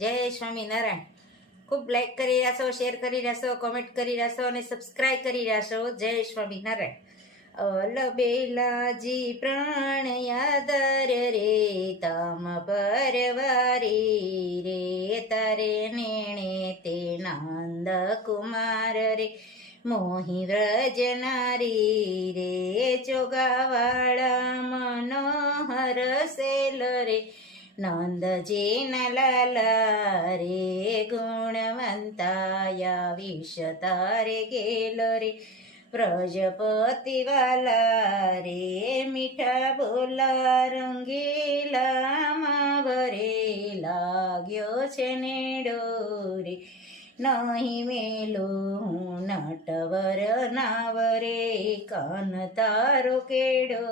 જય સ્વામિનારાયણ. ખૂબ લાઈક કરી રહ્યા છો, શેર કરી રહ્યા છો, કોમેન્ટ કરી રહ્યા છો અને સબસ્ક્રાઈબ કરી રહ્યા છો. જય સ્વામિનારાયણ. અલબેલાજી પ્રાણ યાદર રે તમ પરવારી રે તારે નેણે તે નંદ કુમાર રે મોહી વ્રજનારી રે ચોગાવાળા મનોહર સેલ રે નંદજીના લાલા રે ગુણવંતાયા વિષતા રે ગેલ રે પ્રજપતિ વાલા રે મીઠા બોલા રંગીલા માવરે લાગ્યો છે નેડો રે નહીં મેલું નટવર નાવરે કાન તારો કેડો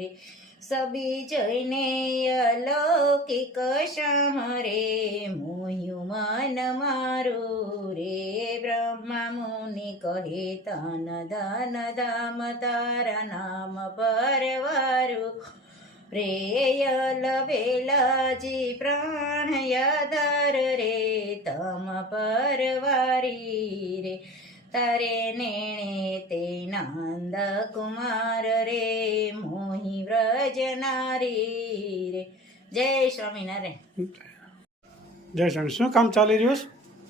રે સબી જઈને અલૌકિક શ્યામ રે મોહ્યું મન મારું રે બ્રહ્મા મુનિ કહે તન ધન ધામ તારા નામ પરવારું રે અલબેલાજી પ્રાણ યાદર રે તમ પરવારી રે તારે નેણે તે નંદ કુમાર રે મોહી વ્રજનારી રે. જય સ્વામિનારાયણ. જય સ્વામી. શું કામ ચાલી રહ્યું છે?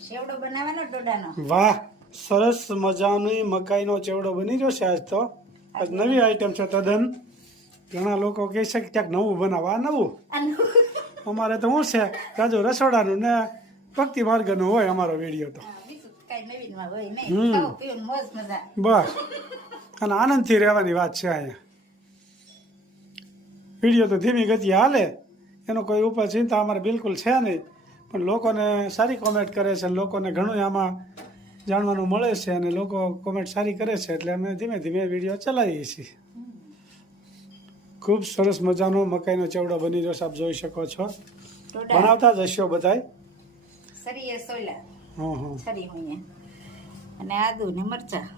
સેવડો બનાવવાનો ડોડાનો. વાહ, સરસ મજાની મકાઈનો ચેવડો બની રહ્યો છે. આજ તો આજ નવી આઈટમ છે તદ્દન. ઘણા લોકો કહે છે કે ક્યાંક નવું બનાવવા. નવું અમારે તો શું છે, રાજુ રસોડાનું ને ભક્તિ માર્ગનું હોય અમારો વિડીયો તો. બસ, અને આનંદથી રહેવાની વાત છે અહીંયા. વિડીયો તો ધીમી ગતિ હાલે, એનો કોઈ ઉપર ચિંતા અમારે બિલકુલ છે નહીં, પણ લોકોને સારી કોમેન્ટ કરે છે, લોકોને ઘણું આમાં જાણવાનું મળે છે અને લોકો કોમેન્ટ સારી કરે છે, એટલે અમે ધીમે ધીમે વિડીયો ચલાવીએ છીએ. ખૂબ સરસ મજાનો મકાઈનો ચેવડો બની રહ્યો છે, આપ જોઈ શકો છો. બનાવતા જ હશો બધાય. અને આદુ ને મરચા.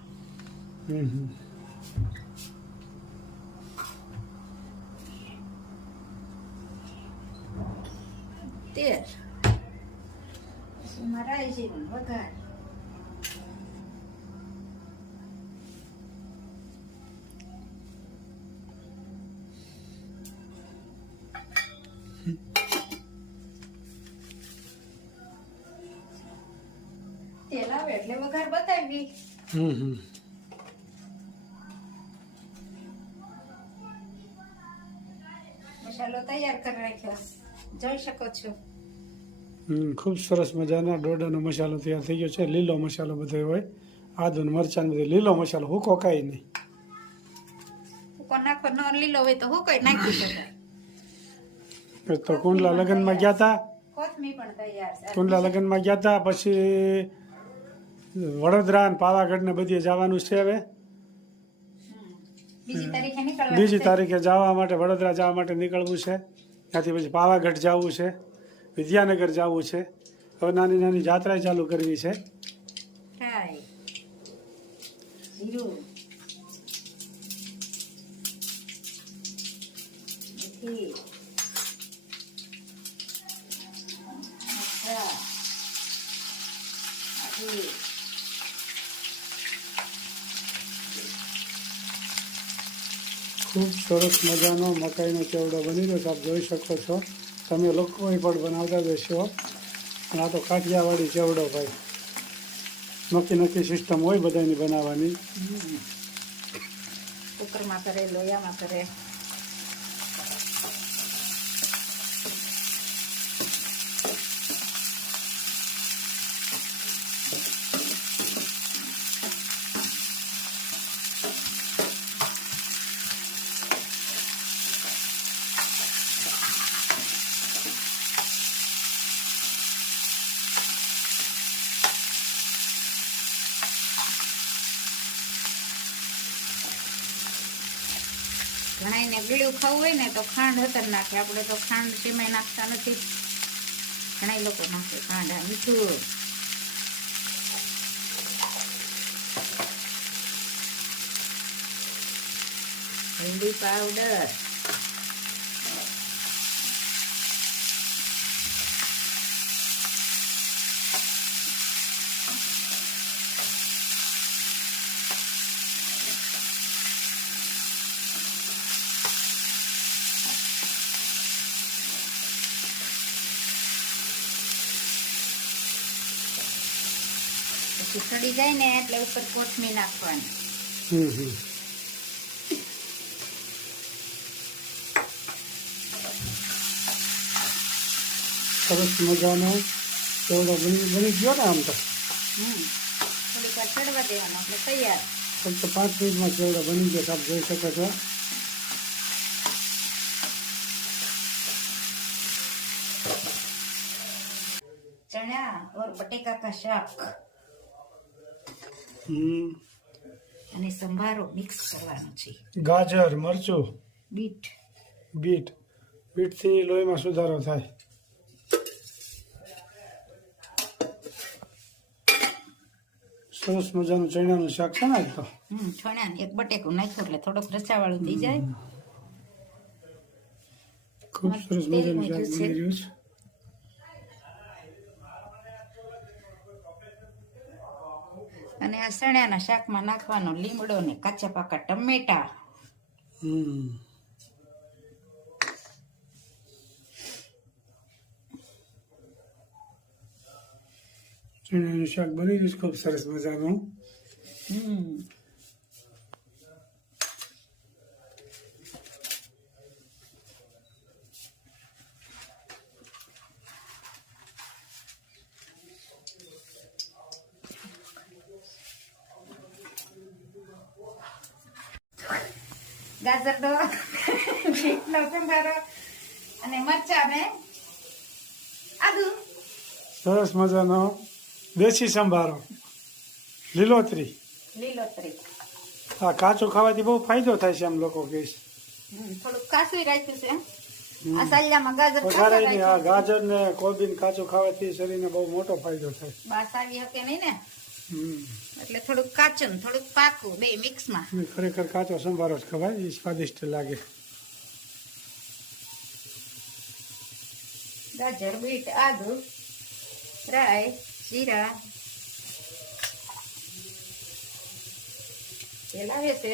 તેલ રાઈ જીરું વઘાર. તેલ આવે એટલે વઘાર બતાવી. મસાલો તૈયાર કરી રાખ્યો, જોઈ શકો છો. ખૂબ સરસ મજાના ડોડાનો મસાલો તૈયાર થઈ ગયો છે. લીલો મસાલો બધો હોય, આદુ ને મરચાં બધો લીલો મસાલો, હુકો કાંઈ નહીં. હુકો નાખો, ન લીલો હોય તો હુકો નાખી શકાય. તો કુંડલા લગ્નમાં ગયા હતા, કોથમી પણ તૈયાર છે. કુંડલા લગ્નમાં ગયા હતા, પછી વડોદરા ને પાવાગઢ ને બધે જવાનું છે. હવે બીજી તારીખે જવા માટે, વડોદરા જવા માટે નીકળવું છે. ત્યાંથી પછી પાવાગઢ જવું છે, વિદ્યાનગર જવું છે. હવે નાની નાની જાત્રા ચાલુ કરવી છે. ખૂબ સરસ મજાનો મકાઈનો ચેવડો બની રહ્યો છે, આપ જોઈ શકો છો. તમે લોકો પણ બનાવતા જશો. અને આ તો કાઠિયાવાડી ચેવડો ભાઈ, નક્કી નક્કી સિસ્ટમ હોય બધાની બનાવવાની. કુકરમાં કરે, લોયામાં કરે. ઘણાને ગળ્યું ખાવું હોય ને તો ખાંડ હતર નાખે. આપણે તો ખાંડ સિવાય નાખતા નથી. ઘણા લોકો નાખે ખાંડ. મીઠું, હલ્દી પાવડર, પછી સડી જાય ને એટલે ઉપર કોથમીર નાખવાની. સરસ મજાનો ચેવડો બની ગયો ને આમ તો. થોડીક વાર ચડવા દેવાનો એટલે તૈયાર. ફક્ત 5 મિનિટમાં ચેવડો બની ગયો. આપ જોઈ શકો છો. चना और बटेका का શાક અને સંભારો મિક્સ કરવાનો છે. ગાજર, મરચું, બીટ થી લોહીમાં સુધારો થાય. સરસ મજાનું ચણાનું શાક છે ને આજ તો. છોણ્યા એક બટેકું નાખ્યું એટલે થોડોક રસાવાળું થઈ જાય. ખૂબ સરસ મજાનું શાક બની રહ્યું છે. અને આ ચણાના શાકમાં નાખવાનો લીમડો ને કાચા પાકા ટમેટા. ચણાનું શાક બની ગયું છે ખૂબ સરસ મજાનું. ગાજરનો બીટનો સંભારો અને મરચાં ને આદુ. સરસ મજાનો દેશી સંભારો, લીલોતરી. હા, કાચું ખાવાથી બહુ ફાયદો થાય છે એમ લોકો કહે છે. થોડુંક કાચું રાખ્યું છે. આ સાલિયામાં ગાજર હા, ગાજર ને કોબી ને કાચું ખાવાથી શરીરને બહુ મોટો ફાયદો થાય. બાસ આવી શકે નહીં ને, એટલે થોડુંક કાચું ને થોડુંક પાકું બે મિક્સમાં. ખરેખર કાચો સંભારો જ ખવાય, એ સ્વાદિષ્ટ લાગે. ગાજર, બીટ, આદુ, રાઈ, જીરા તેલ આવે છે.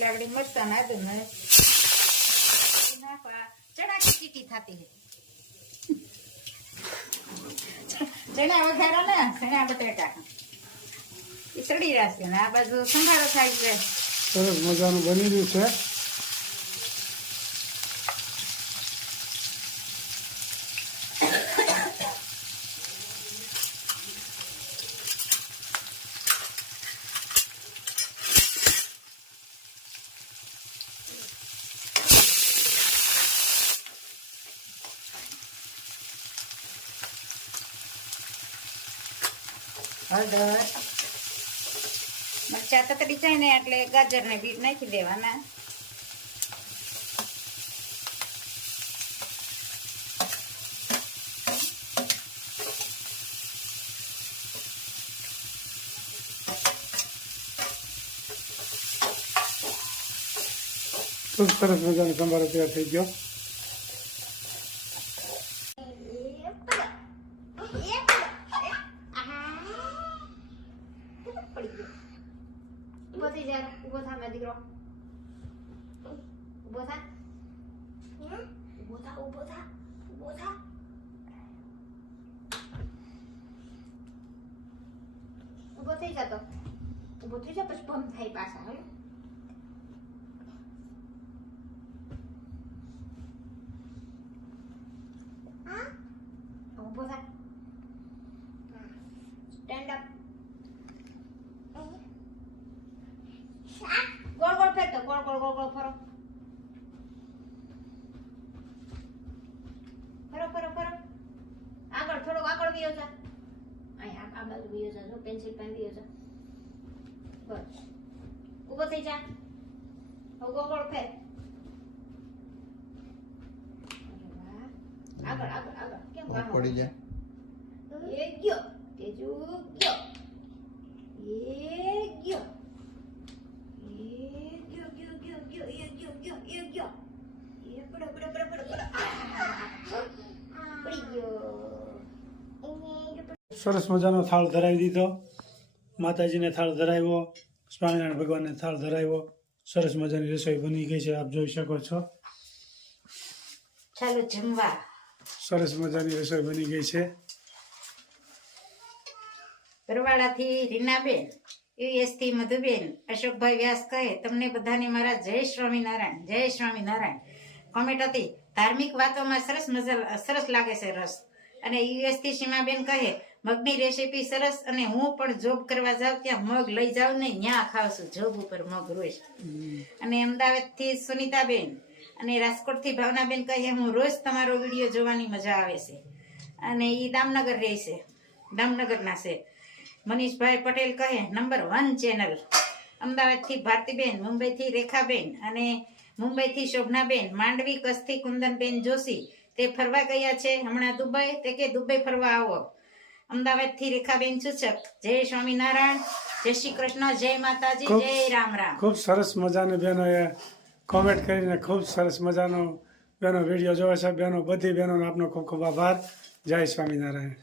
લાકડી મરચાં ને આદુ ને નાખવા. ચણા की चीटी થતી है. ચણા વઘારો ને ચણા બટેટા એ સડી રહેશે ને આ બાજુ સંભારો થાય છે. સરસ મજાનું બની રહ્યું છે. હળદર, મરચા તતડી જાય ને એટલે ગાજર ને બીટ નાખી દેવાના. ખૂબ સરસ મજાનો સંભારો તૈયાર થઈ ગયો. ઉભો થા મેં દીકરો, ઉભો થા, ઉભો થઈ જતો, ઉભો થઈ જા પછી બંધ થાય પાછા. હવે ઉભો થા, સ્ટેન્ડ અપ. ગોળ ગોળ ફેરતો, ગોળ ગોળ ગોળ ગોળ ફરો, ફરો ફરો ફરો. આગળ થોડોક આગળ વિયો જા. અહીં આ બાજુ વિયો જા. જો પેન્સિલ પેન વિયો જા. બસ ઊભો થઈ જા. હવે ગોળ ગોળ ફેર. આગળ આગળ આગળ. કેમ પડી જાય? એ ગયો, તેજુ ગયો, એ ગયો, સરસ મજાનો થાળ ધરાવી દીધો. માતાજીને થાળ ધરાવ્યો, સ્વામિનારાયણ ભગવાનને થાળ ધરાવ્યો. સરસ મજાની રસોઈ બની ગઈ છે, આપ જોઈ શકો છો. ચાલો જમવા. સરસ મજાની રસોઈ બની ગઈ છે. બરવાળાથી રીનાબેન, યુએસ થી મધુબેન, અશોકભાઈ વ્યાસ કહે તમને બધાને મારા જય સ્વામિનારાયણ, જય સ્વામિનારાયણ. કોમેન્ટ હતી ધાર્મિક વાતોમાં સરસ લાગે છે રસ. અને યુએસ થી સીમાબેન કહે મગની રેસીપી સરસ, અને હું પણ જોબ કરવા જાઉં ત્યાં મગ લઈ જાઉં ને ન્યા ખાવ છું, જોબ ઉપર મગ રોજ. અને અમદાવાદ થી સુનિતાબેન અને રાજકોટ થી ભાવનાબેન કહે હું રોજ તમારો વિડીયો જોવાની મજા આવે છે. અને ઈ દામનગર રહે છે, દામનગરના છે. મનીષભાઈ પટેલ કહે નંબર 1 ચેનલ. અમદાવાદ થી ભારતીબેન, મુંબઈ થી રેખાબેન, અને મુંબઈ થી શોભનાબેન, માંડવી કચ્છથી કુંદનબેન જોશી તે ફરવા ગયા છે હમણાં દુબઈ, તે કે દુબઈ ફરવા આવો. અમદાવાદ થી રેખાબેન સૂચક, જય સ્વામિનારાયણ, જય શ્રી કૃષ્ણ, જય માતાજી, જય રામ રામ. ખૂબ સરસ મજાની બહેનોએ કોમેન્ટ કરીને ખૂબ સરસ મજાનો બહેનો વિડીયો જોવે છે. બહેનો બધી બહેનોનો આપનો ખૂબ ખૂબ આભાર. જય સ્વામિનારાયણ.